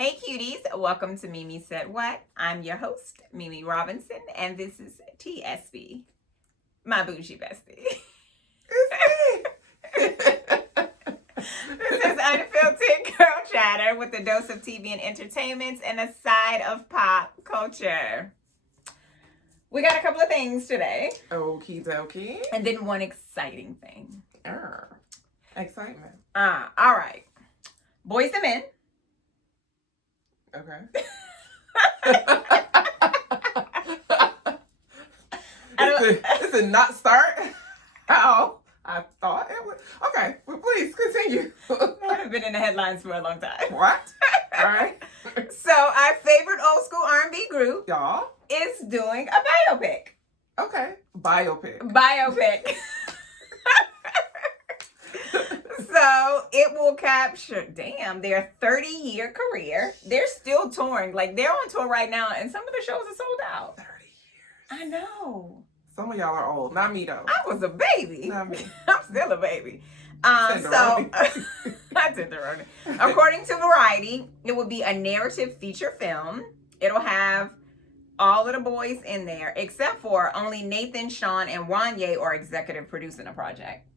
Hey cuties, welcome to Mimi Said What. I'm your host, Mimi Robinson, and this is Espi, my bougie bestie. This is Unfiltered Girl Chatter with a dose of TV and entertainment and a side of pop culture. We got a couple of things today. Okie dokie. And then one exciting thing. Excitement. All right. Boyz II Men. Okay. This did not start how I thought it would. Okay, well, please continue. I've been in the headlines for a long time. What? All right. So our favorite old school R&B group, Y'all, is doing a biopic. okay. Biopic. So it will capture, their 30-year career. They're still touring. Like, they're on tour right now, and some of the shows are sold out. 30 years. I know. Some of y'all are old. Not me, though. I was a baby. Not me. I'm still a baby. Tenderoni. According to Variety, it will be a narrative feature film. It'll have all of the boys in there, except for only Nathan, Shawn, and Wanya are executive producing the project.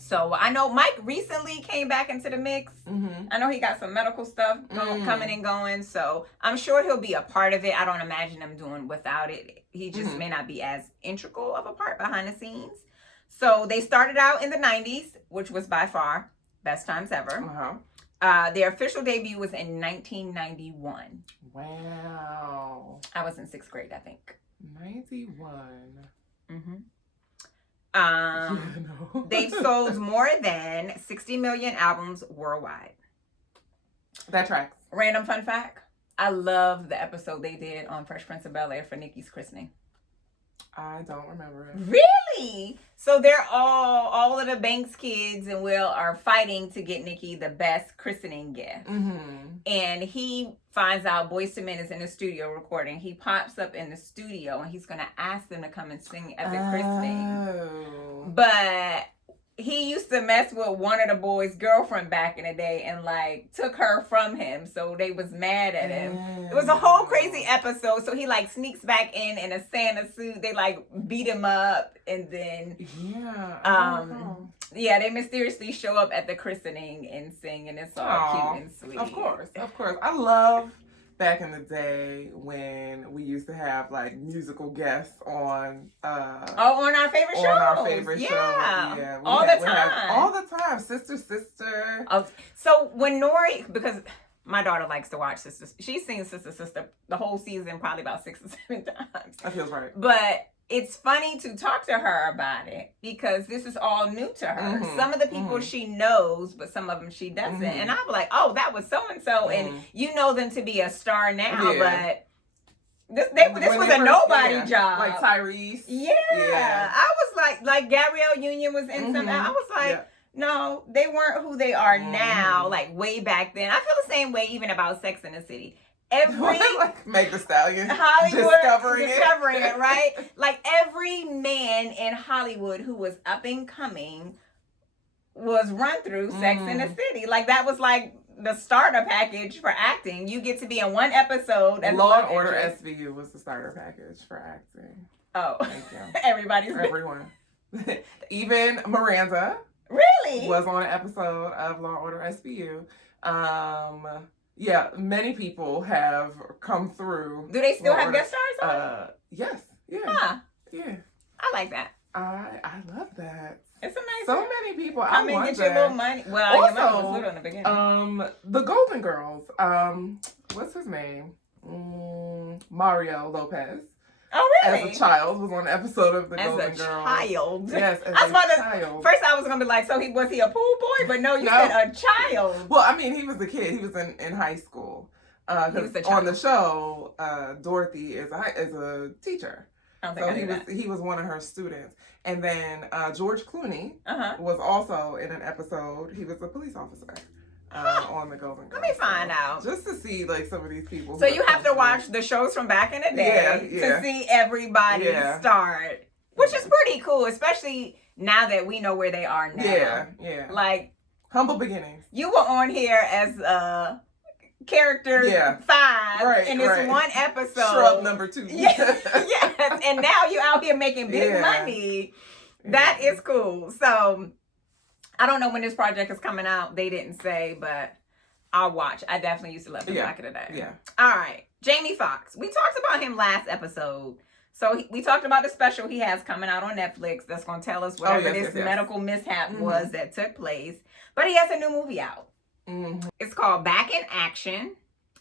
So I know Mike recently came back into the mix. Mm-hmm. I know he got some medical stuff coming and going. So I'm sure he'll be a part of it. I don't imagine him doing without it. He just may not be as integral of a part behind the scenes. So they started out in the 90s, which was by far best times ever. Uh-huh. Their official debut was in 1991. Wow. I was in 6th grade, I think. 91. Mm-hmm. No. They've sold more than 60 million albums worldwide. That tracks. Random fun fact. I love the episode they did on Fresh Prince of Bel-Air for Nikki's christening. I don't remember it. Really? So they're all of the Banks kids and Will are fighting to get Nikki the best christening gift. Mm-hmm. And he finds out Boyz II Men is in the studio recording. He pops up in the studio and he's going to ask them to come and sing at the christening. But he used to mess with one of the boys' girlfriend back in the day and like took her from him. So they was mad at him. It was a whole crazy episode. So he like sneaks back in a Santa suit. They like beat him up and then they mysteriously show up at the christening and sing, and it's all cute and sweet. Of course. I love back in the day when we used to have like musical guests on on our favorite shows. Yeah. All the time. Sister. So when Nori, because my daughter likes to watch Sister, she's seen Sister the whole season probably about 6 or 7 times. That feels right. But it's funny to talk to her about it because this is all new to her. Mm-hmm. Some of the people she knows, but some of them she doesn't. Mm-hmm. And I'm like, oh, that was so-and-so. And you know them to be a star now, but this was a nobody job. Like Tyrese. Yeah. I was like Gabrielle Union was in something. I was like, no, they weren't who they are now, like way back then. I feel the same way even about Sex and the City. Like Meg Thee Stallion, Hollywood discovering it, right? Like every man in Hollywood who was up and coming was run through Sex and the City. Like that was like the starter package for acting. You get to be in one episode. As Law and Order SVU was the starter package for acting. Oh, thank you. Everyone. Even Miranda. Really? Was on an episode of Law and Order SVU. Yeah, many people have come through. Do they still have guest stars on? Yes. Yeah. Huh. Yeah. I like that. I love that. It's a nice. So many people. Come and get your little money. Well, your money was little in the beginning. The Golden Girls. What's his name? Mario Lopez. Oh, really? As a child, was on an episode of the Golden Girls. As a child? Yes, as a child. First I was going to be like, so was he a pool boy? But no, you said a child. Well, I mean, he was a kid. He was in high school. He was a child. On the show, Dorothy is a teacher. I don't think I knew that. He was one of her students. And then George Clooney was also in an episode. He was a police officer. On the Golden Girls. Let me find out. Just to see like some of these people. So you have to watch the shows from back in the day to see everybody start. Which is pretty cool, especially now that we know where they are now. Yeah. Like humble beginnings. You were on here as character 5 in this one episode. Shrub number 2. Yes. And now you out here making big money. That is cool. So I don't know when this project is coming out. They didn't say, but I'll watch. I definitely used to love him back in the day. Yeah. All right. Jaime Foxx. We talked about him last episode. So we talked about the special he has coming out on Netflix that's going to tell us whatever this medical mishap was that took place. But he has a new movie out. It's called Back in Action.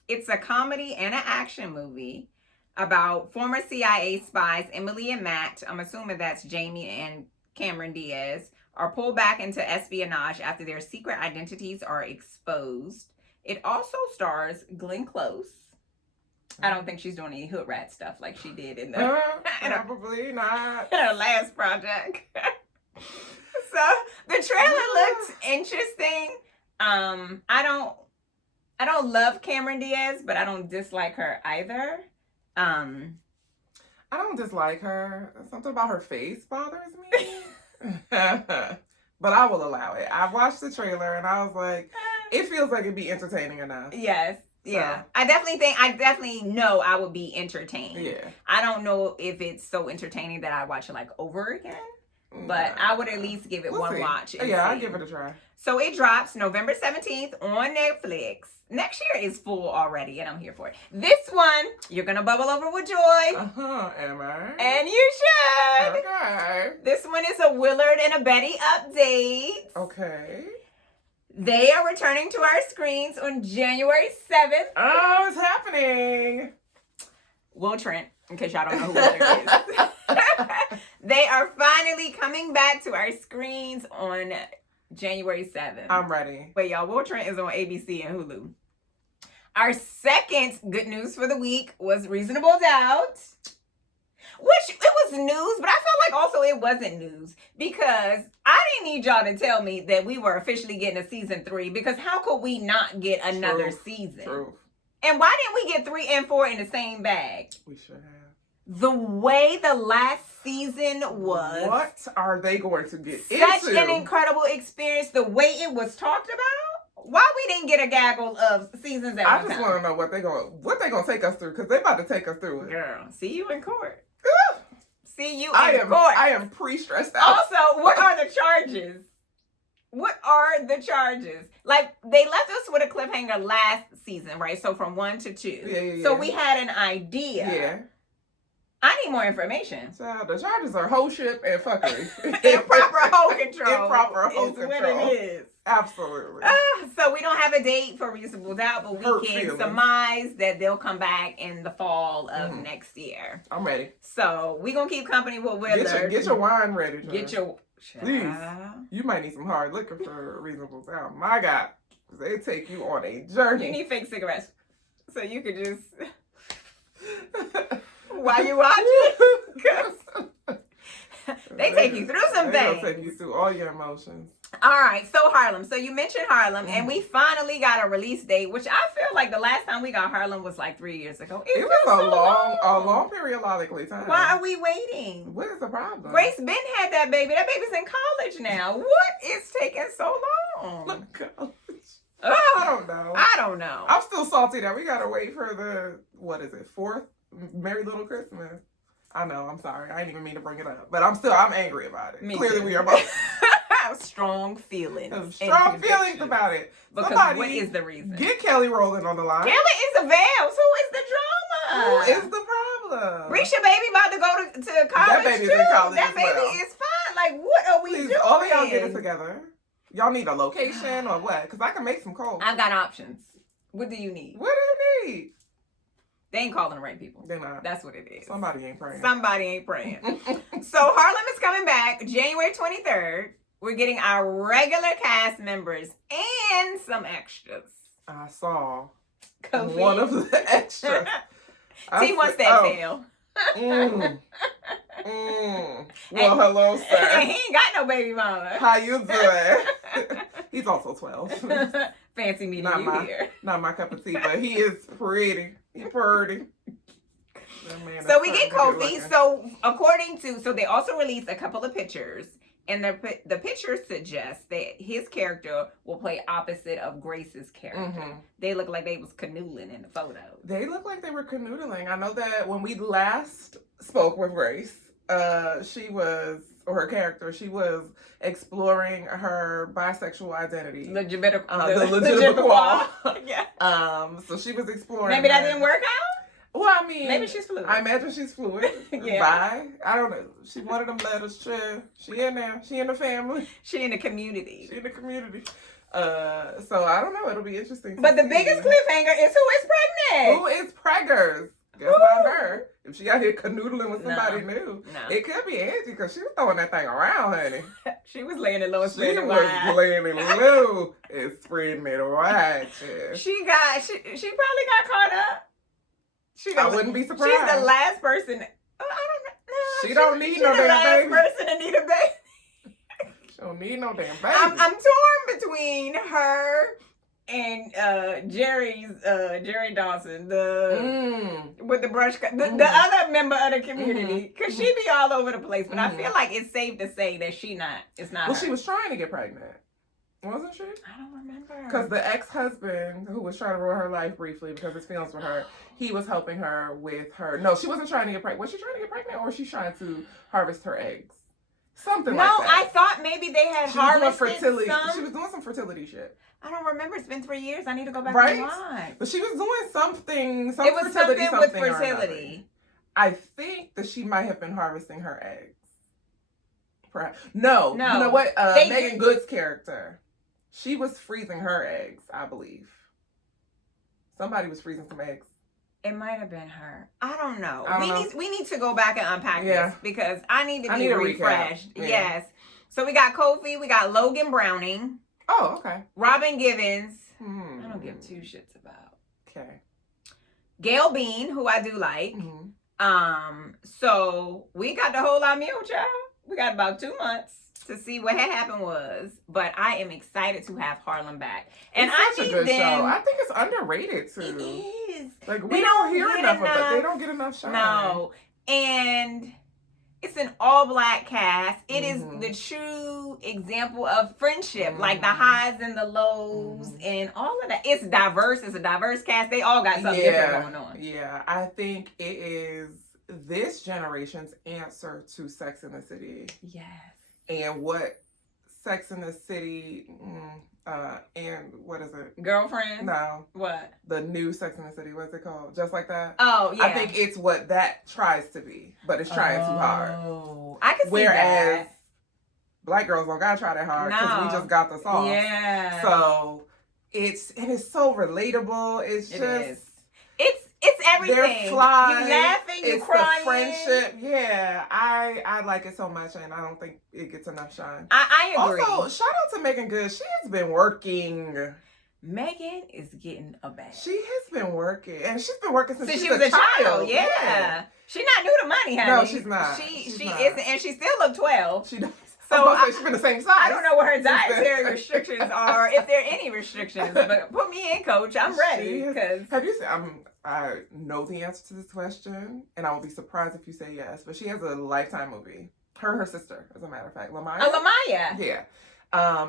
It's a comedy and an action movie about former CIA spies Emily and Matt. I'm assuming that's Jamie and Cameron Diaz are pulled back into espionage after their secret identities are exposed. It also stars Glenn Close. I don't think she's doing any hood rat stuff like she did in the probably not in her last project. So the trailer looked interesting. I don't love Cameron Diaz, but I don't dislike her either. I don't dislike her. Something about her face bothers me. But I will allow it. I watched the trailer and I was like, it feels like it'd be entertaining enough. Yes. Yeah. I definitely know I would be entertained. Yeah. I don't know if it's so entertaining that I watch it like over again. But I would at least give it one watch. I'll give it a try. So it drops November 17th on Netflix. Next year is full already, and I'm here for it. This one, you're going to bubble over with joy. Am I? And you should. Okay. This one is a Willard and a Betty update. Okay. They are returning to our screens on January 7th. Oh, it's happening. Will Trent, in case y'all don't know who Willard is. They are finally coming back to our screens on January 7th. I'm ready. Wait, y'all, Will Trent is on ABC and Hulu. Our second good news for the week was Reasonable Doubt. Which, it was news, but I felt like also it wasn't news. Because I didn't need y'all to tell me that we were officially getting a season 3. Because how could we not get another season? True. And why didn't we get 3 and 4 in the same bag? We should have. The way the last season was. What are they going to get such an incredible experience. The way it was talked about. Why we didn't get a gaggle of seasons at I just want to know what they gonna take us through, because they about to take us through it. Girl, see you in court. See you in court. I am pre-stressed out. Also, what are the charges? What are the charges? Like, they left us with a cliffhanger last season, right? So from 1 to 2. Yeah. So we had an idea. Yeah. I need more information. So the charges are hoeship and fuckery. Improper hoe control. Improper hoe control. Is what it is. Absolutely. So we don't have a date for Reasonable Doubt, but we can surmise that they'll come back in the fall of next year. I'm ready. So we're going to keep company with Willard. Get your wine ready, John. Get your... Please. You might need some hard liquor for Reasonable Doubt. My God. They take you on a journey. You need fake cigarettes. So you could just... While you watch it. They take you through some things. They'll take you through all your emotions. All right, so Harlem. So you mentioned Harlem, and we finally got a release date, which I feel like the last time we got Harlem was like 3 years ago. It was a long periodically time. Why are we waiting? What is the problem? Grace Ben had that baby. That baby's in college now. What is taking so long? College. Oh, I don't know. I'm still salty that we gotta wait for the 4th Merry Little Christmas. I know, I'm sorry. I didn't even mean to bring it up. But I'm angry about it. Clearly we are both. Strong feelings. Strong feelings about it. Because what is the reason? Get Kelly Rowland on the line. Kelly is a Vales. Who is the drama? Who is the problem? Risha baby about to go to college. That baby's in college. That baby is fine. Like, what are we doing? All of y'all get it together. Y'all need a location or what? Because I can make some calls. I've got options. What do you need? What do you need? They ain't calling the right people. They're not. That's what it is. Somebody ain't praying. So Harlem is coming back January 23rd. We're getting our regular cast members and some extras. I saw Kofi. One of the extras. He wants that tail. Well, hello, sir. And he ain't got no baby mama. How you doing? He's also 12. Fancy meeting you here. Not my cup of tea, but he is pretty. He's pretty. So we get Kofi. So they also released a couple of pictures. And the picture suggests that his character will play opposite of Grace's character. Mm-hmm. They look like they was canoodling in the photo. They look like they were canoodling. I know that when we last spoke with Grace, she was exploring her bisexual identity. The legitimate yeah. So she was exploring. Maybe that didn't work out? Well, I mean, maybe she's fluid. I imagine she's fluid. Yeah. Bye. I don't know. She one of them letters. She in there. She in the family. She in the community. She in the community. So I don't know. It'll be interesting. But the biggest cliffhanger is who is pregnant. Who is preggers? Guess not her. If she out here canoodling with somebody new, it could be Angie because she was throwing that thing around, honey. She was laying it low and spreading it wide. She was laying it low and spreading it wide. She probably got caught up. I wouldn't be surprised. She's the last person. Oh, I don't know. She don't need no damn baby. She's the last person to need a baby. She don't need no damn baby. I'm torn between her and Jerry Dawson, with the brush cut, the other member of the community, because she be all over the place. But I feel like it's safe to say that it's not. Well, her. She was trying to get pregnant. Wasn't she? I don't remember. Because the ex-husband, who was trying to ruin her life briefly because his feelings for her, he was helping her with her. No, she wasn't trying to get pregnant. Was she trying to get pregnant, or was she trying to harvest her eggs? Something like that. No, I thought maybe they had harvested fertility. She was doing some fertility shit. I don't remember. It's been 3 years. I need to go back and watch. But she was doing something. It was something with fertility. I think that she might have been harvesting her eggs. Perhaps. No. You know what? Megan Good's character. She was freezing her eggs, I believe. Somebody was freezing some eggs. It might have been her. I don't know. We need to go back and unpack this because I need to be refreshed. Yeah. Yes. So we got Kofi, we got Logan Browning. Oh, okay. Robin Givens. I don't give two shits about. Okay. Gail Bean, who I do like. So we got the whole lot meal, child. We got about 2 months to see what had happened was, but I am excited to have Harlem back. And it's such a good show. I think it's underrated too. It is. Like we don't hear enough of it. They don't get enough shine. No. And it's an all-black cast. It is the true example of friendship, like the highs and the lows and all of that. It's diverse. It's a diverse cast. They all got something different going on. Yeah, I think it is this generation's answer to Sex and the City. Yes. And what Sex and the City, and what is it? Girlfriend? No. What? The new Sex and the City, what's it called? Just Like That? Oh, yeah. I think it's what that tries to be, but it's trying too hard. Oh, I can see Whereas black girls don't gotta try that hard because we just got the sauce. Yeah. So it's so relatable. It's It's everything. They're fly. You laughing, you crying. The friendship. Yeah, I like it so much, and I don't think it gets enough shine. I agree. Also, shout out to Megan Good. She has been working. Megan is getting a bag. She has been working, and she's been working since she was a child. Yeah. She's not new to money, honey. No, she's not. She isn't, and she still look 12. She does. So she's been the same size. I don't know what her dietary restrictions are, if there are any restrictions. But put me in, Coach. I'm ready. Have you seen? I know the answer to this question, and I will be surprised if you say yes. But she has a Lifetime movie. Her sister, as a matter of fact, Lamaya. Oh, Lamaya. Yeah.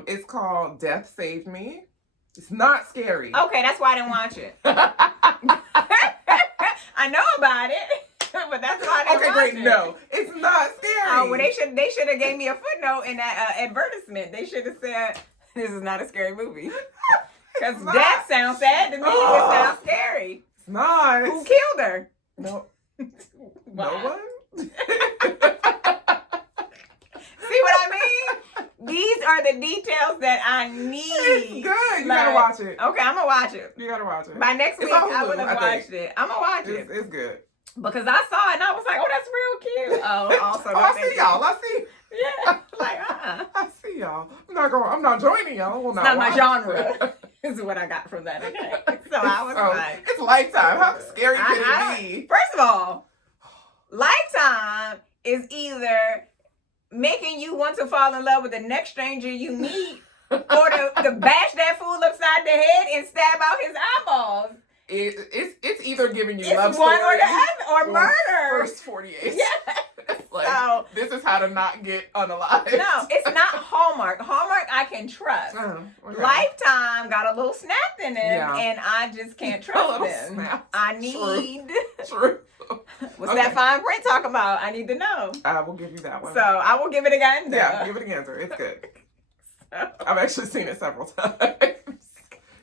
It's called Death Saved Me. It's not scary. Okay, that's why I didn't watch it. I know about it. But that's why I didn't watch it. No, it's not scary. Oh, well, they should have gave me a footnote in that advertisement. They should have said, "This is not a scary movie," because that sounds sad to me. It sounds scary. It's not. Who killed her? No, no one. See what I mean? These are the details that I need. It's good. You gotta watch it. Okay, I'm gonna watch it. You gotta watch it. By next week, I will have watched it. I'm gonna watch it. It's good. Because I saw it and I was like, oh, that's real cute. Oh, also. I see y'all. I see. Yeah. Like, I see y'all. I'm not joining y'all. It's not my genre. This is what I got from that. Okay. So I was like. It's Lifetime. How scary can it be? First of all, Lifetime is either making you want to fall in love with the next stranger you meet or to bash that fool upside the head and stab out his eyeballs. It's either giving you it's love one story or the other or murder. First 48. Yeah. Like, so, this is how to not get unalived. No, it's not Hallmark. Hallmark I can trust. Okay. Lifetime got a little snap in it, and I just can't trust them. Snap. I need... True. What's that fine print talking about? I need to know. I will give you that one. So, I will give it a gander. Yeah, give it a gander. It's good. I've actually seen it several times.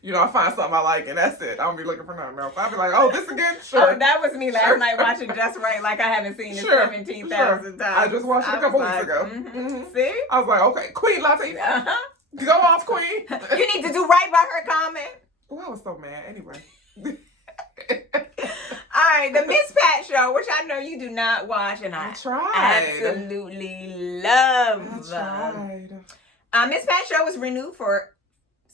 You know, I find something I like, and that's it. I don't be looking for nothing else. I'll be like, oh, this again? Sure. Oh, that was me last night watching Just Right, like I haven't seen it 17,000 times. I just watched it a couple weeks ago. See? I was like, okay, Queen Latifah. Go off, Queen. You need to do right by her comment. Well, I was so mad. Anyway. All right, the Miss Pat Show, which I know you do not watch, and I tried. Absolutely love. I tried. Miss Pat Show was renewed for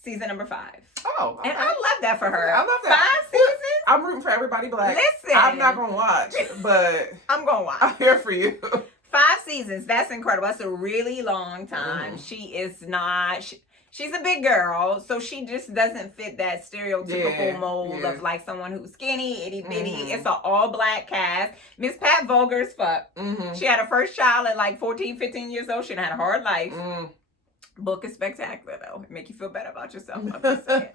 season number 5. Oh, okay. And I love that for her. I love that. 5 seasons? I'm rooting for everybody black. Listen. I'm not going to watch, but I'm going to watch. I'm here for you. 5 seasons. That's incredible. That's a really long time. She is not... She's a big girl, so she just doesn't fit that stereotypical mold of like someone who's skinny, itty bitty. It's an all black cast. Miss Pat vulgar as fuck. She had her first child at like 14, 15 years old. She had a hard life. Book is spectacular though. It make you feel better about yourself. I'm just saying.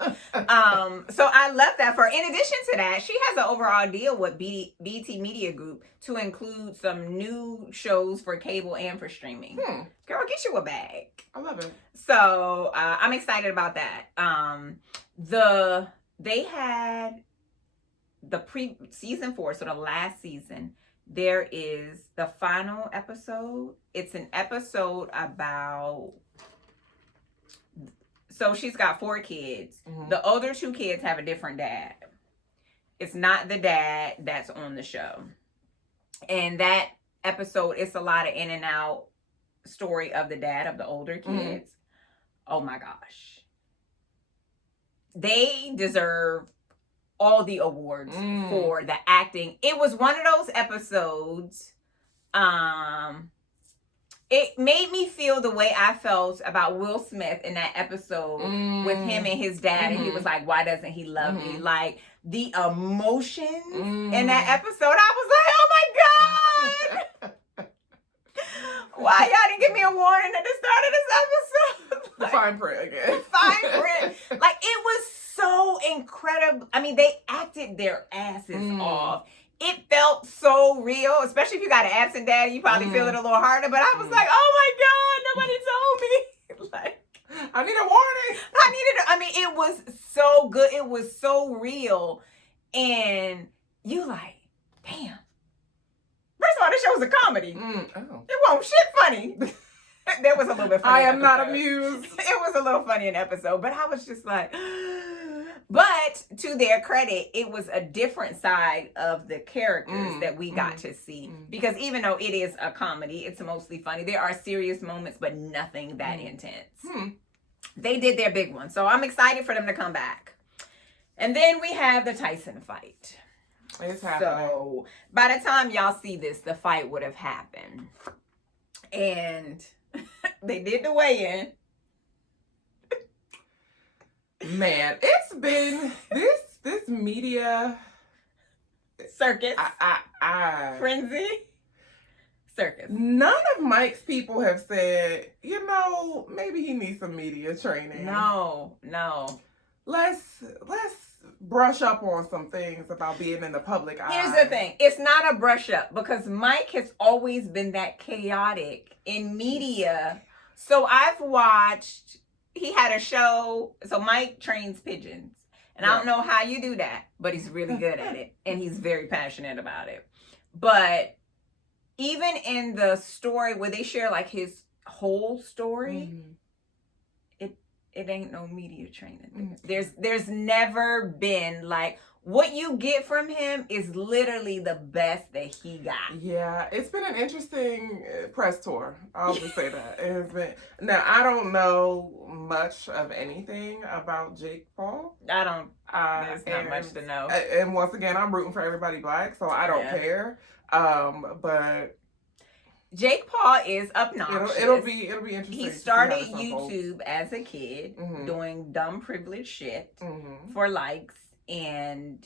So I love that for her. In addition to that, she has an overall deal with BT Media Group to include some new shows for cable and for streaming. Girl, get you a bag. I love it. So I'm excited about that. They had the season 4, so the last season. There is the final episode. It's an episode about. So she's got 4 kids. The older 2 kids have a different dad. It's not the dad that's on the show. And that episode, it's a lot of in and out story of the dad of the older kids. Oh my gosh. They deserve all the awards for the acting. It was one of those episodes. It made me feel the way I felt about Will Smith in that episode with him and his dad. And he was like, why doesn't he love me? Like, the emotion in that episode, I was like, oh my God. Why y'all didn't give me a warning at the start of this episode? The fine print again. Fine print. Like, it was so incredible. I mean, they acted their asses off. It felt so real, especially if you got an absent daddy, you probably feel it a little harder. But I was like, oh my God, nobody told me. Like, I need a warning. I mean, it was so good. It was so real. And you like, damn. First of all, this show was a comedy. It wasn't shit funny. There was a little bit funny. I am not amused. It was a little funny in the episode, but I was just like... But to their credit, it was a different side of the characters that we got to see. Because even though it is a comedy, it's mostly funny. There are serious moments, but nothing that intense. They did their big one. So I'm excited for them to come back. And then we have the Tyson fight. It's happening. So by the time y'all see this, the fight would have happened. And they did the weigh-in. Man, it's been this media circus, frenzy, circus. None of Mike's people have said, you know, maybe he needs some media training. No. Let's brush up on some things about being in the public eye. Here's the thing. It's not a brush up because Mike has always been that chaotic in media. So I've watched, he had a show, so Mike trains pigeons. And I don't know how you do that, but he's really good at it. And he's very passionate about it. But even in the story where they share like his whole story, it ain't no media training. There's never been like, what you get from him is literally the best that he got. Yeah, it's been an interesting press tour. I'll just say that. It has been. Now, I don't know much of anything about Jake Paul. I don't. There's not much to know. And once again, I'm rooting for everybody black, so I don't care. But Jake Paul is obnoxious. It'll be interesting. He started YouTube as a kid doing dumb privileged shit for likes and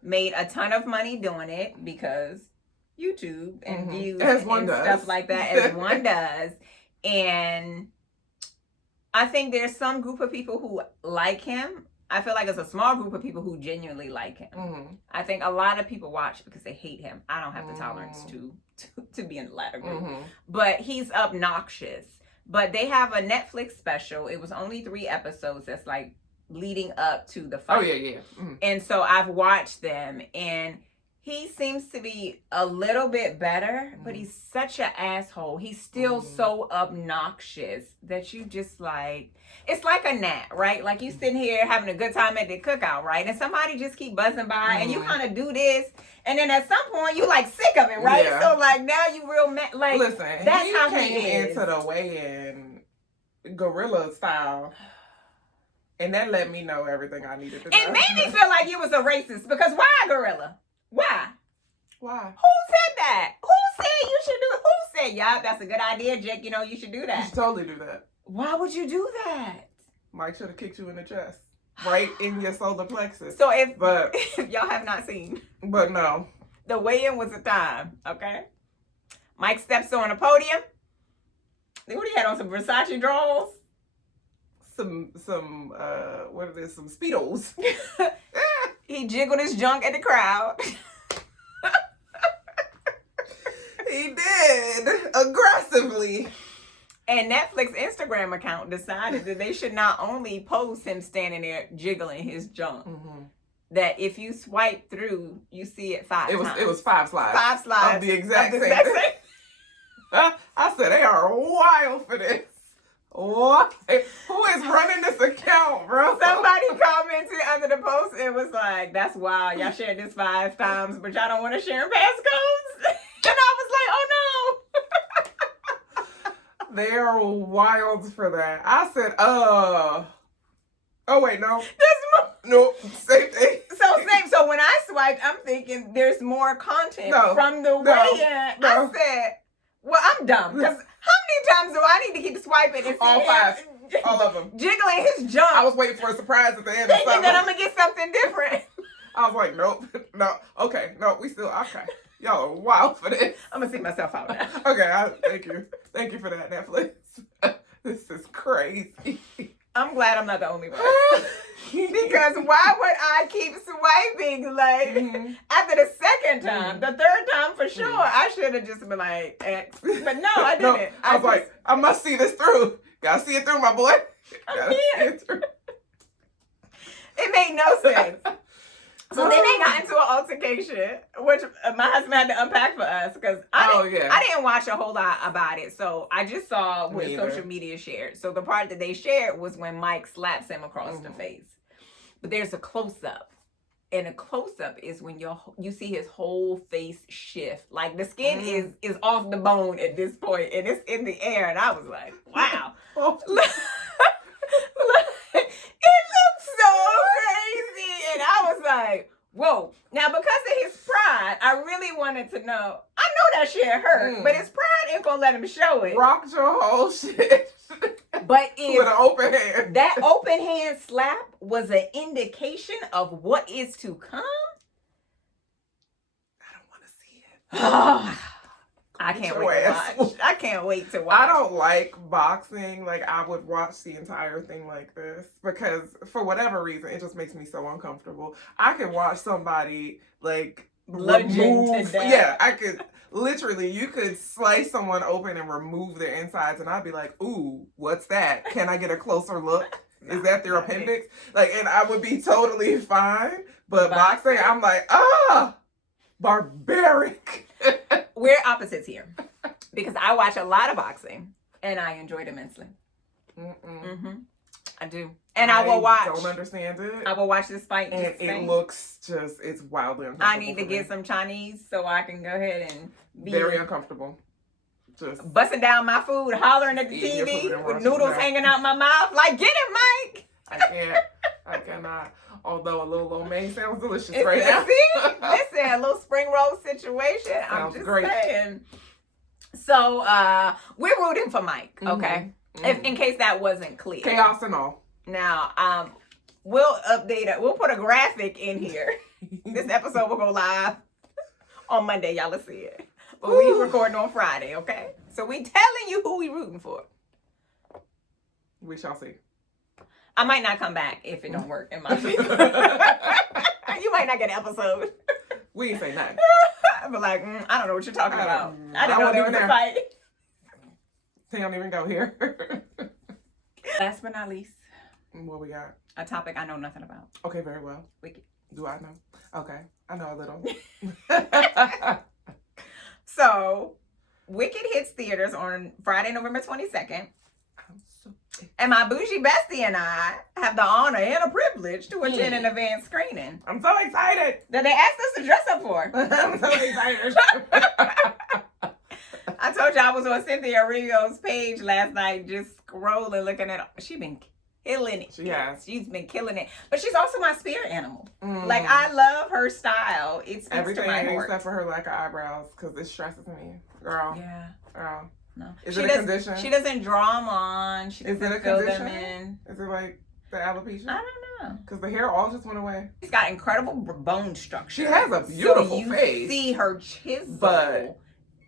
made a ton of money doing it because, YouTube and views as one and does. stuff like that, as one does. And I think there's some group of people who like him. I feel like it's a small group of people who genuinely like him. I think a lot of people watch because they hate him. I don't have the tolerance to be in the latter group. But he's obnoxious. But they have a Netflix special. It was only 3 episodes that's like leading up to the fight. Oh, yeah. And so I've watched them, and he seems to be a little bit better, but he's such an asshole. He's still so obnoxious that you just like, it's like a gnat, right? Like you sitting here having a good time at the cookout, right? And somebody just keep buzzing by and you kind of do this. And then at some point you like sick of it, right? Yeah. So like now you real mad. Like, listen, that's he how came he is. into the weigh-in gorilla style. And that let me know everything I needed to know. It made me feel like you was a racist because why a gorilla? Why? Why? Who said that? Who said you should do it? Who said, yeah, that's a good idea, Jake, you know, you should do You that? should totally do that. Why would you do that? Mike should have kicked you in the chest. Right in your solar plexus. So if But y'all have not seen, but no. the weigh-in was a time, okay? Mike steps on a podium. What he had on, some Versace drawers? Some what are this? Some Speedos. He jiggled his junk at the crowd. He did aggressively. And Netflix Instagram account decided that they should not only post him standing there jiggling his junk, that if you swipe through, you see it 5 times. It was 5 slides. 5 slides of the exact same. I said they are wild for this. What? Who is running this account, bro? Somebody commented under the post. It was like, that's wild. Y'all shared this 5 times, but y'all don't want to share passcodes? And I was like, oh no. They are wild for that. I said, oh wait, no. No, same thing. So when I swiped, I'm thinking there's more content from the weigh-in. I said, well, I'm dumb. Because how many times do I need to keep swiping and all 5. All of them. Jiggling his junk. I was waiting for a surprise at the end. Thinking that I'm going to get something different. I was like, nope. No. Okay. No, we still, okay. Y'all are wild for this. I'm going to see myself out now. Okay. Thank you. Thank you for that, Netflix. This is crazy. I'm glad I'm not the only one. Because why would I keep swiping? Like, after the second time, the third time for sure, I should have just been like, X. But no, I didn't. No, I was like, I must see this through. Gotta see it through, my boy. Gotta see it through. It made no sense. So then they got into an altercation, which my husband had to unpack for us because I didn't watch a whole lot about it. So I just saw what social media shared. So the part that they shared was when Mike slaps him across the face. But there's a close-up. And a close-up is when you see his whole face shift. Like the skin is off the bone at this point and it's in the air. And I was like, wow. It looks so crazy. And I was like, whoa. Now, because of his pride, I really wanted to know. I know that shit hurt, but his pride ain't gonna let him show it. Rocked your whole shit. But if with an open hand. That open hand slap was an indication of what is to come, I don't want to see it. I can't wait to watch. I can't wait to watch. I don't like boxing. Like, I would watch the entire thing like this because for whatever reason, it just makes me so uncomfortable. I could watch somebody like remove. Yeah, I could literally. You could slice someone open and remove their insides, and I'd be like, "Ooh, what's that? Can I get a closer look? Is that their appendix?" Like, and I would be totally fine. But boxing, I'm like, barbaric. We're opposites here because I watch a lot of boxing and I enjoy it immensely. I do. And I will watch. Don't understand it. I will watch this fight. And it looks just, it's wildly uncomfortable. I need to get some Chinese so I can go ahead and be very uncomfortable. Just busting down my food, hollering at the TV with noodles hanging out my mouth. Like, get it, Mike. I cannot. Although a little lo mein sounds delicious right now. See? Listen, a little spring roll situation. I'm just saying. So, we're rooting for Mike, okay? In case that wasn't clear. Chaos and all. Now, we'll update it. We'll put a graphic in here. This episode will go live on Monday. Y'all will see it. But we recording on Friday, okay? So we telling you who we rooting for. We shall see. I might not come back if it don't work in my feed. You might not get an episode. We ain't say nothing. But like, I don't know what you're talking about. I didn't know there was a fight. They don't even go here. Last but not least. What we got? A topic I know nothing about. Okay, very well. Wicked. Do I know? Okay, I know a little. So, Wicked hits theaters on Friday, November 22nd. And my bougie bestie and I have the honor and a privilege to attend an advanced screening. I'm so excited. That they asked us to dress up for. I'm so excited. I told you I was on Cynthia Erivo's page last night just scrolling, looking at she been killing it. She has. She's been killing it. But she's also my spirit animal. Like, I love her style. It speaks everything to my heart. except for her lack of eyebrows, because it stresses me. Girl. Yeah. Girl. No. Is it a condition? She doesn't draw them on. She doesn't Is it a fill condition? them in. Is it like the alopecia? I don't know. Because the hair all just went away. She's got incredible bone structure. She has a beautiful face. You see her chisel. But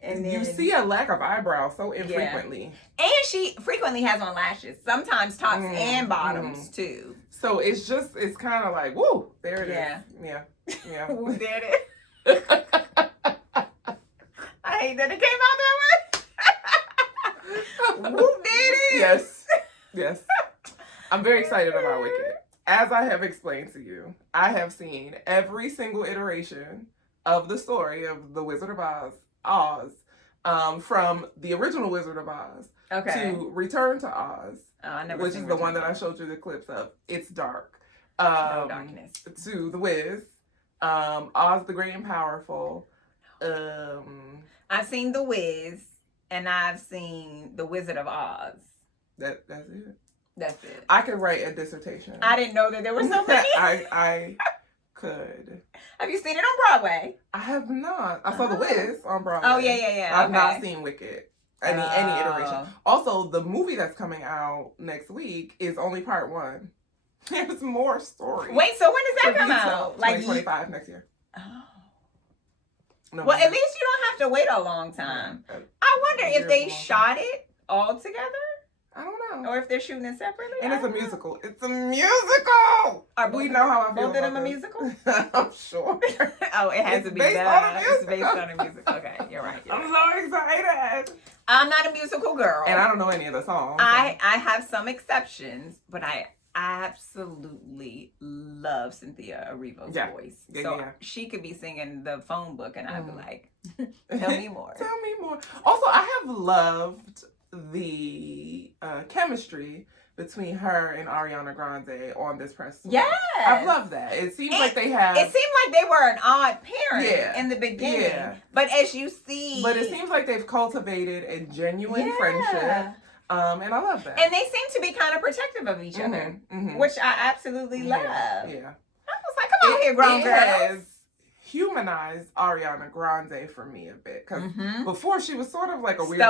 and then, you see a lack of eyebrows so infrequently. Yeah. And she frequently has on lashes. Sometimes tops and bottoms too. So it's kind of like, woo, there it is. Yeah. Woo, there it is. I hate that it came out that way. Whoop did it. Yes. I'm very excited about Wicked. As I have explained to you, I have seen every single iteration of the story of The Wizard of Oz, from the original Wizard of Oz to Return to Oz, which is the one that I showed you the clips of. It's dark. No darkness. To The Wiz, Oz the Great and Powerful. I've seen The Wiz. And I've seen The Wizard of Oz. That's it. That's it. I could write a dissertation. I didn't know that there were so many. I could. Have you seen it on Broadway? I have not. I saw The Wiz on Broadway. Oh, yeah. I've not seen Wicked. Any iteration. Also, the movie that's coming out next week is only part 1. There's more story. Wait, so when does that come out? 2025 next year. Oh. No, well, at least you don't have to wait a long time. I wonder if they shot it all together. I don't know. Or if they're shooting it separately. And it's a musical. It's a musical! We know how I feel. Both of them a musical? I'm sure. Oh, it has to be based that. on a musical. It's based on a musical. Okay, you're right. I'm so excited. I'm not a musical girl. And I don't know any of the songs. I have some exceptions, but I absolutely love Cynthia Erivo's voice. So she could be singing the phone book and I'd be like, tell me more. Tell me more. Also, I have loved the chemistry between her and Ariana Grande on this press tour. Yes. I've loved that. It seems like they have... It seemed like they were an odd parent in the beginning. Yeah. But as you see... But it seems like they've cultivated a genuine friendship. And I love that. And they seem to be kind of protective of each other, which I absolutely love. Yeah. I was like, come on here, grown girl. It has humanized Ariana Grande for me a bit. Because before she was sort of like a weird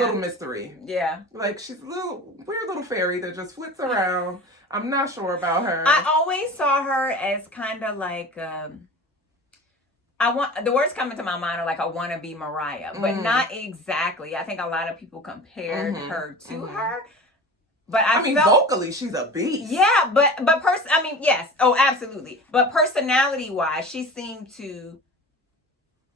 little mystery. Yeah. Like she's a weird little fairy that just flits around. I'm not sure about her. I always saw her as kind of like... the words coming to my mind are like a wannabe Mariah, but not exactly. I think a lot of people compared her to her. But I mean, vocally, she's a beast. Yeah, but yes. Oh, absolutely. But personality-wise, she seemed to...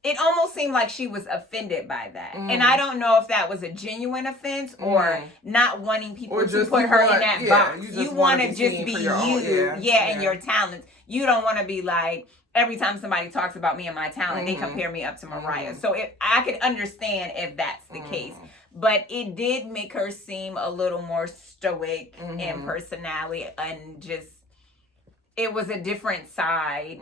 It almost seemed like she was offended by that. And I don't know if that was a genuine offense or not wanting people to put her in that box. You want to just be you. And your talents. You don't want to be like... Every time somebody talks about me and my talent, they compare me up to Mariah. So I could understand if that's the case. But it did make her seem a little more stoic in personality and just, it was a different side.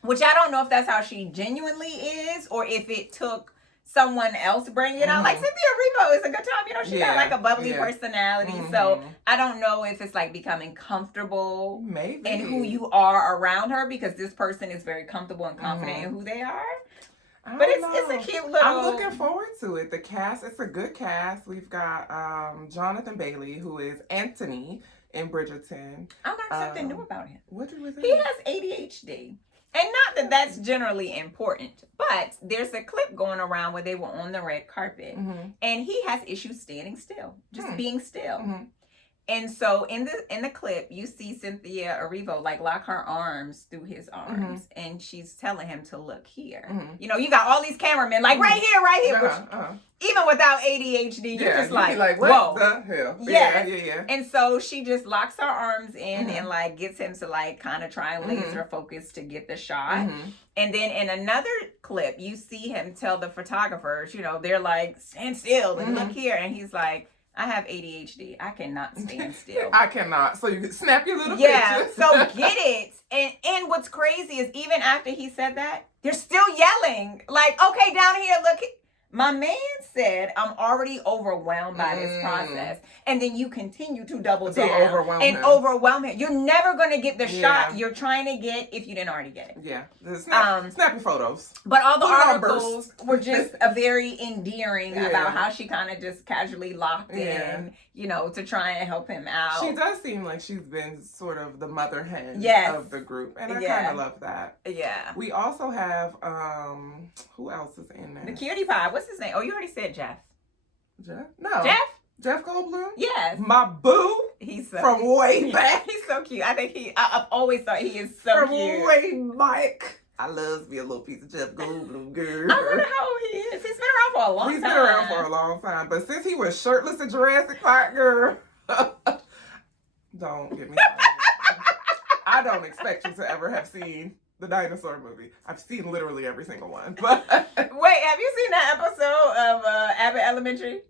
Which I don't know if that's how she genuinely is or if it took someone else bringing it out. Like Cynthia Erivo is a good time. You know, she got like a bubbly personality. So I don't know if it's like becoming comfortable in who you are around her because this person is very comfortable and confident in who they are. But it's a cute little... I'm looking forward to it. The cast, it's a good cast. We've got Jonathan Bailey, who is Anthony in Bridgerton. I learned something new about him. What did we say? He has ADHD. And not that that's generally important, but there's a clip going around where they were on the red carpet, and he has issues standing still, just being still. And so in the clip, you see Cynthia Erivo like lock her arms through his arms, and she's telling him to look here. You know, you got all these cameramen like right here, which, even without ADHD, you're just like what whoa, the hell? Yeah. And so she just locks her arms in and like gets him to like kind of try and laser focus to get the shot. And then in another clip, you see him tell the photographers, you know, they're like stand still and look here, and he's like, I have ADHD. I cannot stand still. I cannot. So you can snap your little pictures. So get it. And what's crazy is even after he said that, they're still yelling. Like, okay, down here, look. My man said, I'm already overwhelmed by this process. And then you continue to double down and overwhelm him. You're never going to get the shot you're trying to get if you didn't already get it. Yeah. Snap your photos. But all the articles were just very endearing about how she kind of just casually locked in, you know, to try and help him out. She does seem like she's been sort of the mother hen of the group. And I kind of love that. Yeah. We also have, who else is in there? The cutie pie. What's his name? Oh, you already said Jeff. Jeff? No. Jeff Goldblum? Yes. My boo. He's so from way back. He's so cute. I think I've always thought he is so cute. From way back. I love to be a little piece of Jeff Goldblum, girl. I wonder how old he is. He's been around for a long time. He's been around for a long time. But since he was shirtless in Jurassic Park, girl, don't get me started. I don't expect you to ever have seen the dinosaur movie. I've seen literally every single one. But wait, have you seen that episode of Abbott Elementary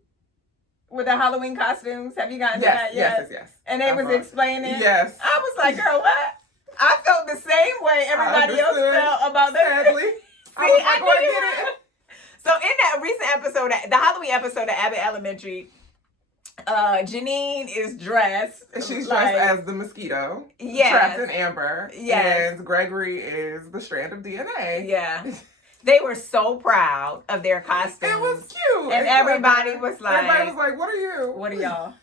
with the Halloween costumes? Have you gotten to that yet? Yes. And they was explaining. Yes. I was like, girl, what? I felt the same way everybody else felt about that. Sadly. I get it. So in that recent episode, the Halloween episode of Abbott Elementary, Janine is dressed. She's dressed as the mosquito. Yes. Trapped in amber. Yes. And Gregory is the strand of DNA. Yeah. They were so proud of their costumes. It was cute. And everybody was like, what are you? What are y'all?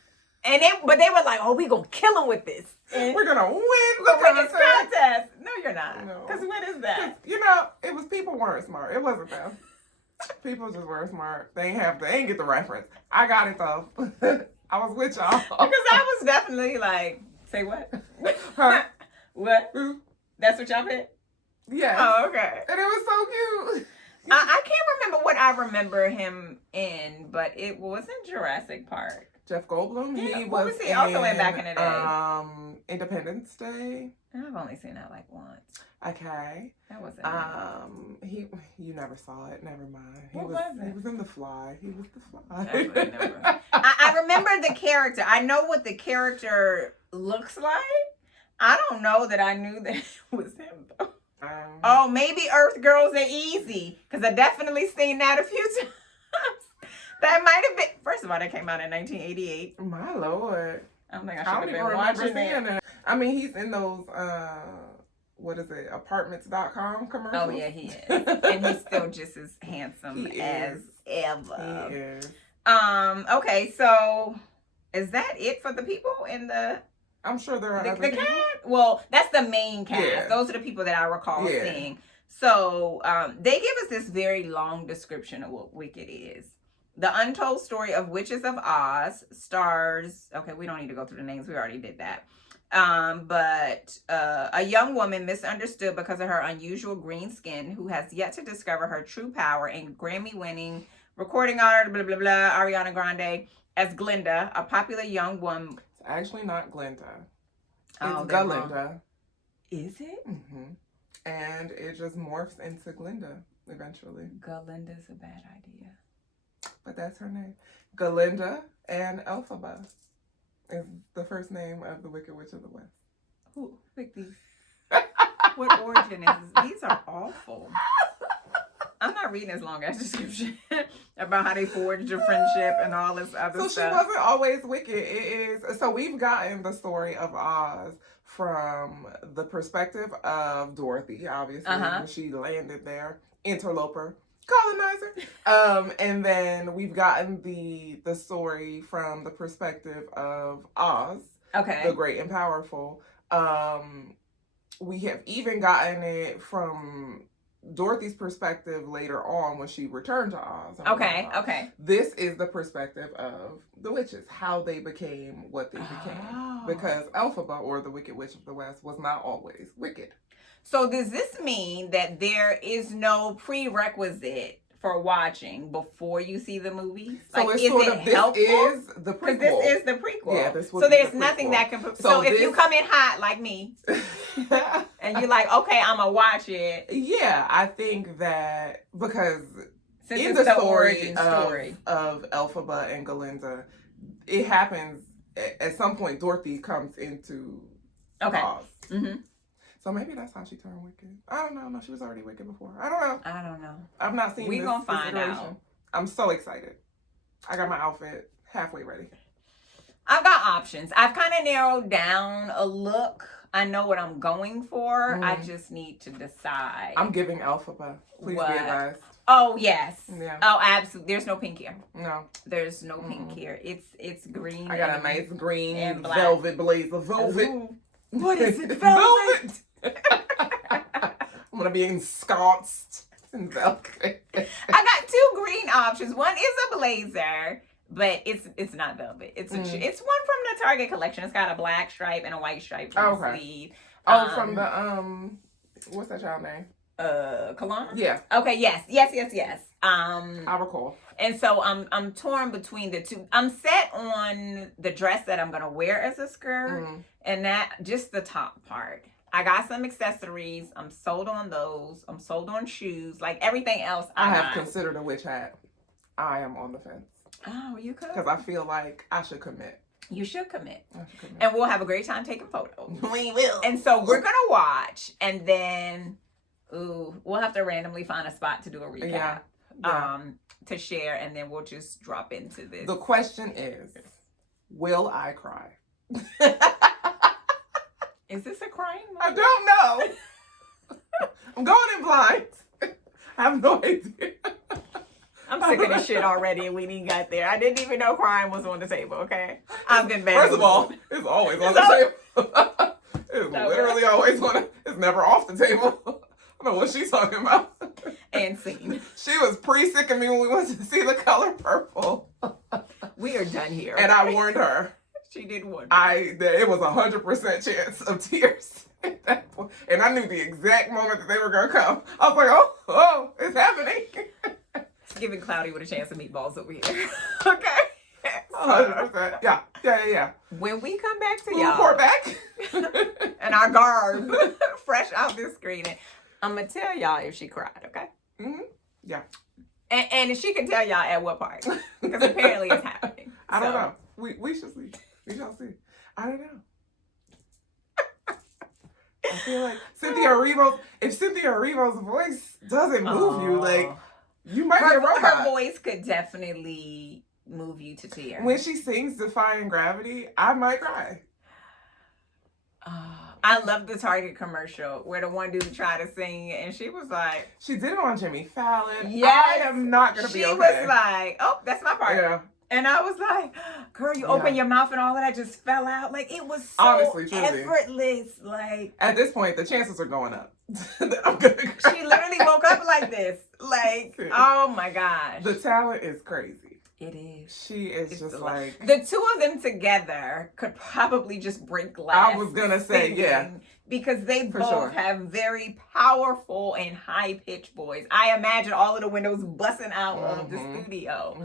And but they were like, oh, we gonna kill them with this. And we're gonna win this contest. No, you're not. Because what is that? You know, it was people weren't smart. It wasn't them. People just weren't smart. They ain't get the reference. I got it though. I was with y'all. Because I was definitely like, say what? Huh? What? That's what y'all picked? Yeah. Oh, okay. And it was so cute. I can't remember what I remember him in, but it wasn't Jurassic Park. Jeff Goldblum. Yeah, what was he also in back in the day? Independence Day. I've only seen that like once. Okay. That wasn't. You never saw it. Never mind. What was it? He was in The Fly. He was The Fly. I remember the character. I know what the character looks like. I don't know that I knew that it was him though. Oh, maybe Earth Girls Are Easy, because I definitely seen that a few times. That might have been. First of all, that came out in 1988. My Lord. I don't think I should have been watching it. I mean, he's in those, what is it, apartments.com commercials? Oh, yeah, he is. And he's still just as handsome as ever. He is. Okay, so is that it for the people in the... I'm sure there are other people. Cast? Well, that's the main cast. Yeah. Those are the people that I recall seeing. So they give us this very long description of what Wicked is. The Untold Story of Witches of Oz stars... Okay, we don't need to go through the names. We already did that. But a young woman misunderstood because of her unusual green skin who has yet to discover her true power, and Grammy-winning recording artist, blah, blah, blah, Ariana Grande, as Glinda, a popular young woman... It's actually not Glinda. Oh, it's Galinda. Is it? Mm-hmm. And it just morphs into Glinda eventually. Galinda's a bad idea. But that's her name. Galinda and Elphaba is the first name of the Wicked Witch of the West. Who picked these? What origin is this? These are awful. I'm not reading this long ass description about how they forged a friendship and all this other stuff. So she wasn't always wicked. It is. So we've gotten the story of Oz from the perspective of Dorothy, obviously, when she landed there, interloper, colonizer. And then we've gotten the story from the perspective of Oz, okay, the great and powerful. we have even gotten it from Dorothy's perspective later on when she returned to Oz. Okay, okay. This is the perspective of the witches, how they became what they became. Because Elphaba, or the Wicked Witch of the West, was not always wicked. So does this mean that there is no prerequisite for watching before you see the movie? So it's sort of, this is the prequel. Because this is the prequel. Yeah, this would so be there's the nothing prequel. that can... So if you come in hot like me, and you're like, okay, I'm going to watch it. Yeah, I think that because Since in it's the origin story of Elphaba and Galinda, it happens at some point. Dorothy comes into Oz. Mm-hmm. So maybe that's how she turned wicked. I don't know. No, she was already wicked before. I don't know. I've not seen. We're gonna find out. I'm so excited. I got my outfit halfway ready. I've got options. I've kind of narrowed down a look. I know what I'm going for. I just need to decide. I'm giving Elphaba. Please be advised. Oh yes. Yeah. Oh, absolutely. There's no pink here. No. There's no pink here. It's green. I got a nice green and black. velvet blazer. Velvet. Ooh. What is it? Velvet. I'm gonna be ensconced in velvet. I got two green options. One is a blazer, but it's not velvet. It's it's one from the Target collection. It's got a black stripe and a white stripe from the sleeve. Oh, from the what's that child name? Cologne? Yeah. Okay, yes. I recall. And so I'm torn between the two. I'm set on the dress that I'm gonna wear as a skirt, and that just the top part. I got some accessories. I'm sold on those. I'm sold on shoes. Like everything else, I have considered a witch hat. I am on the fence. Oh, you could? Because I feel like I should commit. You should commit. I should commit. And we'll have a great time taking photos. We will. And so we're gonna watch, and then we'll have to randomly find a spot to do a recap. Yeah. To share, and then we'll just drop into this. The question is, will I cry? Is this a crying moment? I don't know. I'm going in blind. I have no idea. I'm sick of this shit already, and we didn't got there. I didn't even know crying was on the table, okay? I've been bad. First of all, it's always on the table. It's literally always on it's never off the table. I don't know what she's talking about. And scene. She was pre-sick of me when we went to see The Color Purple. We are done here. And I warned her. She did warn me. It was 100% chance of tears at that point. And I knew the exact moment that they were going to come. I was like, oh, it's happening. It's giving Cloudy with a chance of meatballs over here. Okay. 100%. Yeah. When we come back to we'll y'all. report back. And our garb. Fresh out this screening. I'm going to tell y'all if she cried, okay? Mm-hmm. Yeah. And if she can tell y'all at what part. Because apparently it's happening. I don't know. We shall see. We shall see. I don't know. I feel like if Cynthia Erivo's voice doesn't move you, like, you might be a robot. Her voice could definitely move you to tears. When she sings Defying Gravity, I might cry. I love the Target commercial where the one dude tried to sing and she was like... She did it on Jimmy Fallon. Yes. I am not going to be okay. She was like, oh, that's my part. Yeah. And I was like, girl, you open your mouth and all of that just fell out. Like, it was so honestly, truly effortless. Like, at this point, the chances are going up. I'm gonna cry. She literally woke up like this. Like, oh my gosh. The talent is crazy. It is. She is just like... The two of them together could probably just break glass. I was going to say, yeah. Because they both have very powerful and high-pitched voice. I imagine all of the windows busting out of the studio.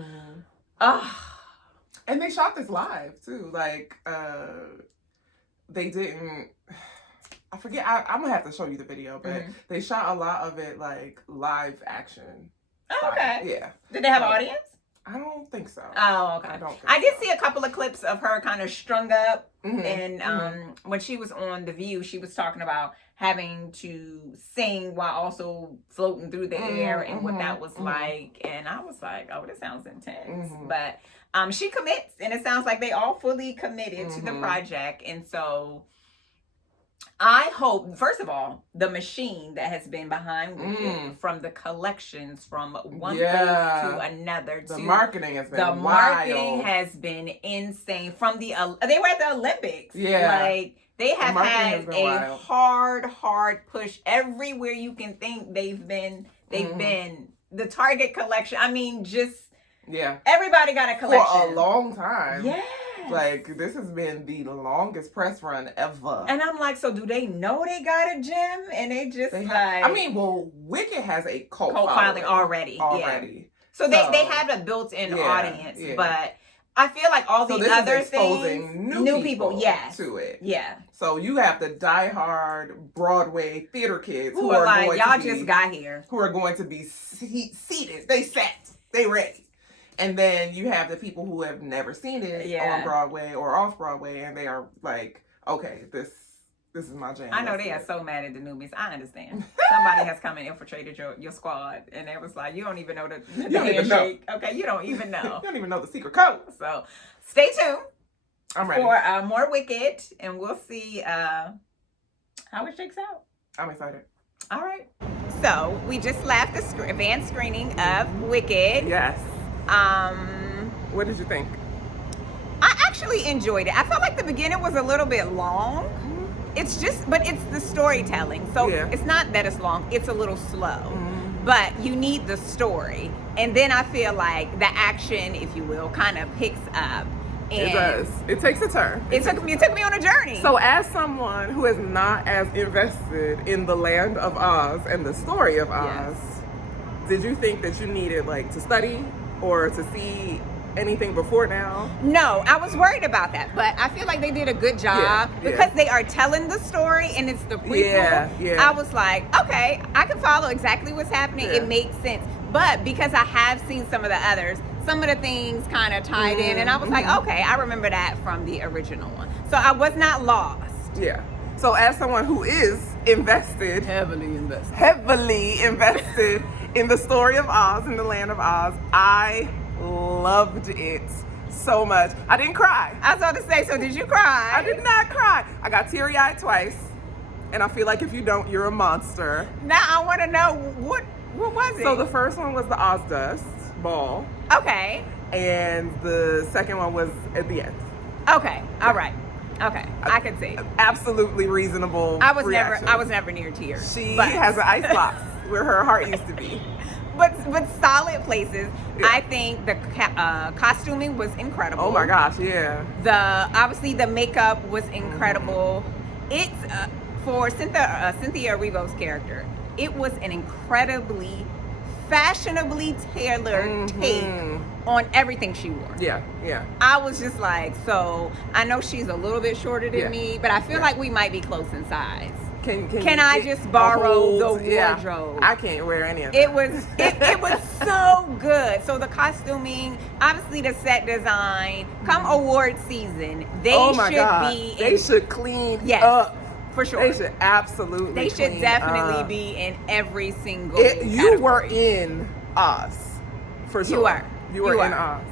And they shot this live, too. Like, they didn't... I forget. I'm going to have to show you the video, but they shot a lot of it, like, live action. Oh, okay. Yeah. Did they have an audience? I don't think so. Oh, okay. I did see a couple of clips of her kind of strung up. And when she was on The View, she was talking about having to sing while also floating through the air and what that was like. And I was like, oh, this sounds intense. But she commits, and it sounds like they all fully committed to the project. And so I hope, first of all, the machine that has been behind Wicked, from the collections from one place to another. The marketing has been wild. Marketing has been insane. From they were at the Olympics. Yeah. Like, They have had a wild. hard push everywhere you can think. They've been the Target collection. I mean, just everybody got a collection for a long time. Yeah. Like, this has been the longest press run ever. And I'm like, so do they know they got a gem? And they just I mean, well, Wicked has a cult following already. Yeah. So they have a built-in audience, but I feel like all the other things, new people to it. Yeah. So you have the diehard Broadway theater kids who are like, y'all just got here. Who are going to be seated. They sat. They ready. And then you have the people who have never seen it on Broadway or off Broadway, and they are like, okay, this is my jam. I know they are so mad at the newbies. I understand. Somebody has come and infiltrated your squad, and it was like, you don't even know the handshake. Okay, you don't even know. You don't even know the secret code. So stay tuned. I'm ready for more Wicked, and we'll see how it shakes out. I'm excited. All right. So we just left the advanced screening of Wicked. Yes. What did you think? I actually enjoyed it. I felt like the beginning was a little bit long. It's the storytelling. So it's not that it's long, it's a little slow. But you need the story. And then I feel like the action, if you will, kind of picks up. And it does. It takes a turn. It took me on a journey. So as someone who is not as invested in the land of Oz and the story of Oz, did you think that you needed to study or to see anything before now? No, I was worried about that, but I feel like they did a good job because they are telling the story and it's the prequel. I was like, okay, I can follow exactly what's happening. It makes sense. But because I have seen some of the others, some of the things kind of tied in, and I was like, okay, I remember that from the original one. So I was not lost. Yeah. So as someone who is invested, heavily invested in the story of Oz, in the land of Oz, I loved it so much. I didn't cry. I was about to say, so did you cry? I did not cry. I got teary-eyed twice, and I feel like if you don't, you're a monster. Now I want to know, what was it? So the first one was the Ozdust ball. Okay. And the second one was at the end. Okay. All right. Okay, I can see. Absolutely reasonable. I was never near tears. She has an icebox where her heart used to be. But solid places. I think the costuming was incredible. Oh my gosh, yeah. Obviously the makeup was incredible. It's for Cynthia Erivo's character. It was an incredibly fashionably tailored take on everything she wore. Yeah. I was just like, so I know she's a little bit shorter than me, but I feel like we might be close in size. Can I just borrow the wardrobe? I can't wear any of that. It was so good. So the costuming, obviously the set design, come award season, they should clean up. For sure. They should absolutely They should definitely be in every single You were in Oz. For sure. You were in Oz.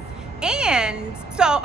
And so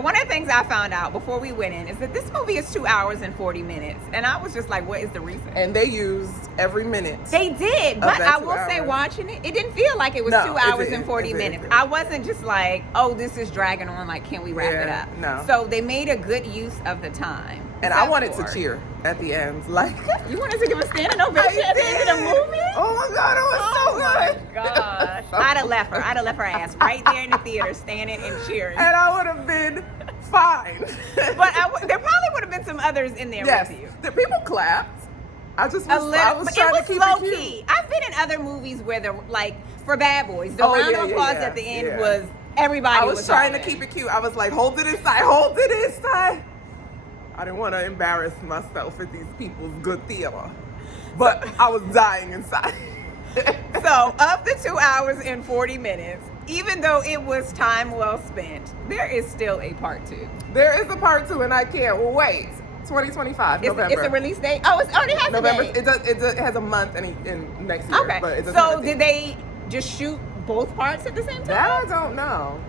one of the things I found out before we went in is that this movie is 2 hours and 40 minutes. And I was just like, what is the reason? And they used every minute. They did. But I will say, watching it, it didn't feel like it was 2 hours and 40 minutes. I wasn't just like, oh, this is dragging on. Like, can we wrap it up? No. So they made a good use of the time. And I wanted to cheer at the end. Like, you wanted to give a standing ovation at the end of the movie? Oh my God, it was so good. Oh my gosh. I'd have left her ass right there in the theater standing and cheering. And I would have been fine. But there probably would have been some others in there with you. The people clapped. I was but trying it was to keep low it cute. key. I've been in other movies where for Bad Boys, the round of applause at the end was everybody. I was trying to keep it cute. I was like, hold it inside. I didn't want to embarrass myself at these people's good theater, but I was dying inside. So, of the 2 hours and 40 minutes, even though it was time well spent, there is still a part 2. There is a part 2, and I can't wait. 2025, November. It's a release date? Oh, it already has November. a date. It has a month in next year. Okay. But so, did they just shoot both parts at the same time? That I don't know.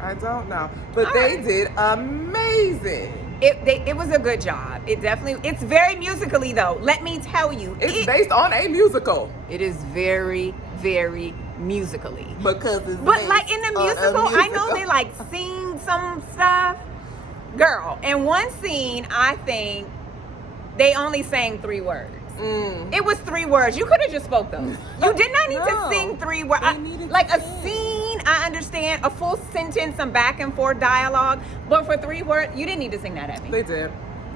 I don't know. But they did amazing. It was a good job. It's very musically though. Let me tell you. It's based on a musical. It is very, very musically. Because it's But like in the musical, I know they sing some stuff. Girl, in one scene, I think they only sang 3 words. It was 3 words. You could have just spoke those. You did not need to sing 3 words. Like a scene, I understand. A full sentence, some back and forth dialogue. But for 3 words, you didn't need to sing that at me. They did.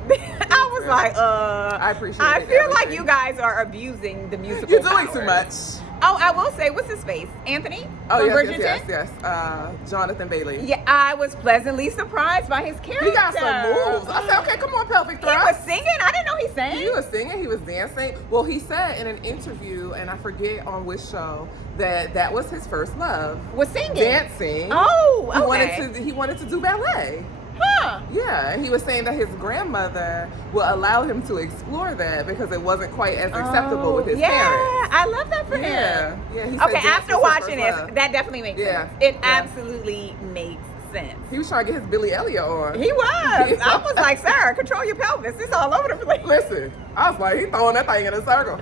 I was like, I appreciate it. I feel like you guys are abusing the musical You're doing powers. too much. Oh, I will say, what's his face? Anthony? Oh, from yes, Bridgerton? yes. Jonathan Bailey. Yeah, I was pleasantly surprised by his character. He got some moves. I said, okay, come on, pelvic thrust. He was singing. I didn't know he sang. He was singing. He was dancing. Well, he said in an interview, and I forget on which show, that was his first love. Was singing. Dancing. Oh, okay. He wanted to do ballet. Huh. Yeah, and he was saying that his grandmother will allow him to explore that because it wasn't quite as acceptable with his parents. Yeah, I love that for him. Yeah. He said Okay, after watching this, that definitely makes sense. It Yeah. absolutely makes sense. He was trying to get his Billy Elliot on. He was. I was like, sir, control your pelvis. It's all over the place. Listen, I was like, he throwing that thing in a circle.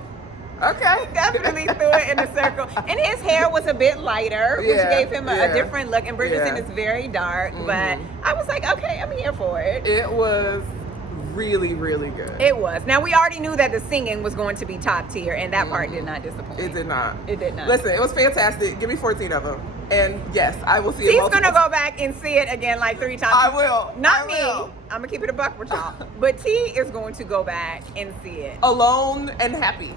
Okay. Definitely threw it in a circle. And his hair was a bit lighter, which gave him a different look. And Bridgerton is very dark. But I was like, okay, I'm here for it. It was really, really good. It was. Now, we already knew that the singing was going to be top tier, and that part did not disappoint. It did not. It did not. Listen, it was fantastic. Give me 14 of them. And yes, I will see it. He's going to go back and see it again like 3 times. I will. Not me. I'm going to keep it a buck with y'all. But T is going to go back and see it. Alone and happy.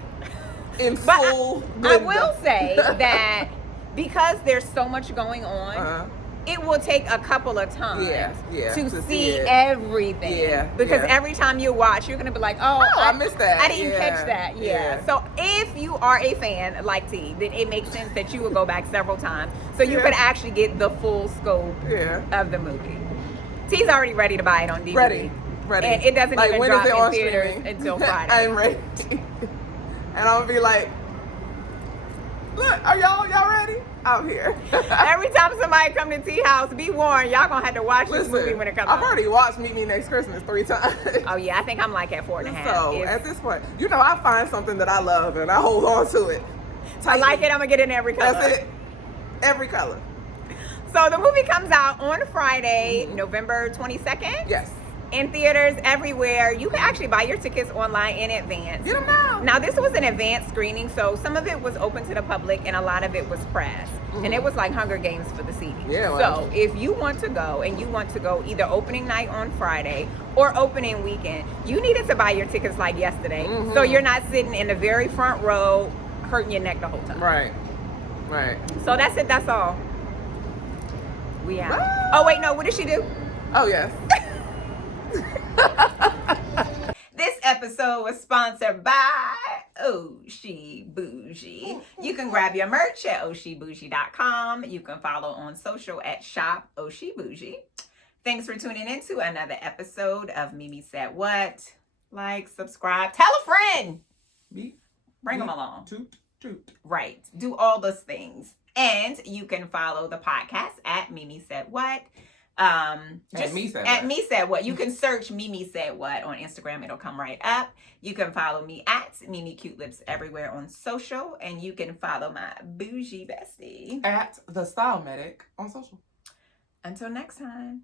In full. I will say that because there's so much going on, it will take a couple of times to see everything. Because every time you watch, you're going to be like, oh, I missed that. I didn't catch that. Yeah. So if you are a fan like T, then it makes sense that you will go back several times so you can actually get the full scope of the movie. T's already ready to buy it on DVD. Ready. And it doesn't even drop in theaters until Friday. I'm ready. And I'm gonna be like, look, are y'all ready? I'm here. Every time somebody come to T house, be warned, y'all gonna have to watch this movie when it comes out. I've already watched Meet Me Next Christmas 3 times. Oh yeah, I think I'm like at 4.5. So at this point, I find something that I love and I hold on to it. I like it, I'm gonna get it in every color. That's it. Every color. So the movie comes out on Friday, November 22nd. Yes. In theaters everywhere. You can actually buy your tickets online in advance. Get them now. Now this was an advanced screening, so some of it was open to the public and a lot of it was press. And it was like Hunger Games for the seating. Yeah. So if you want to go and you want to go either opening night on Friday or opening weekend, you needed to buy your tickets like yesterday. So you're not sitting in the very front row hurting your neck the whole time. Right. So that's it, that's all. We out. Bye. Oh wait, no, what did she do? Oh yes. This episode was sponsored by Oshi Bougie. You can grab your merch at oshibougie.com. You can follow on social at Shop Oshi Bougie. Thanks for tuning in to another episode of Mimi Said What. Like, subscribe, tell a friend. Bring them along. Toot. Right. Do all those things. And you can follow the podcast at Mimi Said What. At Me Said What. You can search Mimi Said What on Instagram. It'll come right up. You can follow me at mimicutelips everywhere on social. And you can follow my bougie bestie at The Style Medic on social. Until next time.